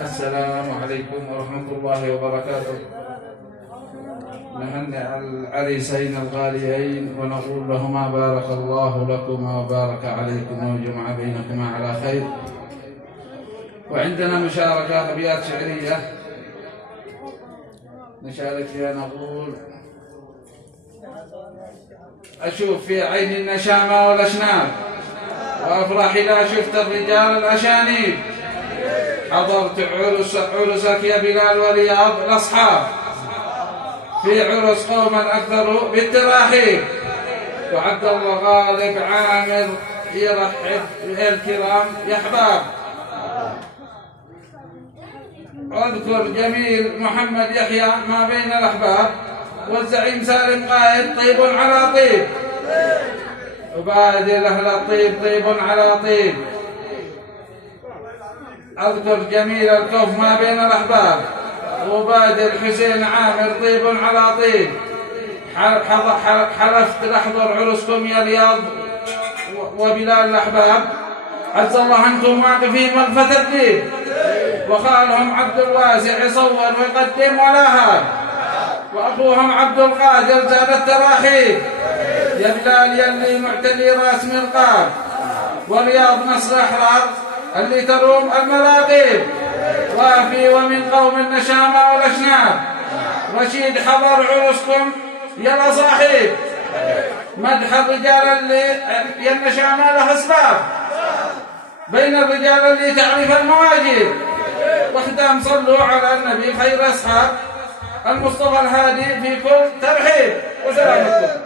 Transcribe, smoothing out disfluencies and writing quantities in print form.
السلام عليكم ورحمة الله وبركاته. نهنئ العريسين الغاليين ونقول لهما بارك الله لكما وبارك عليكما وجمع بينكما على خير. وعندنا مشاركة أبيات شعرية نشارك فيها. نقول: أشوف في عين النشامة والأشناب وأفرح إذا شفت الرجال الأشانيب. حضرت عرسك يا بلال ورياض الأصحاب، في عرس قوما أكثروا بالتراحيب. وعبد الله غالب عامر يرحب الكرام يا أحباب. أذكر جميل محمد يحيى ما بين الأحباب، والزعيم سالم قائد طيب على طيب. وبادل أهل الطيب طيب على طيب. أذكر جميل الكوف ما بين الأحباب، وبادل حسين عامر طيب على طيب. حلفت لأحضر عرسكم يا رياض وبلال الأحباب. عز الله أنتم واقفين وقفة الدين، وخالهم عبد الواسع يصور ويقدم ولا هاب. وأخوهم عبد القادر زاد التراحيب. يا بلال يلي معتلي راس مرقاب، ورياض نصر أحرار اللي تروم الملاقيب. وافي ومن قوم النشامة والأشناب، رشيد حضر عرسكم يا الأصاحيب. مدح الرجال اللي يا النشامة له أسباب، بين الرجال اللي تعرف المواجب. وختام صلوا على النبي خير أصحاب، المصطفى الهادي في كل ترحيب. وسلام عليكم.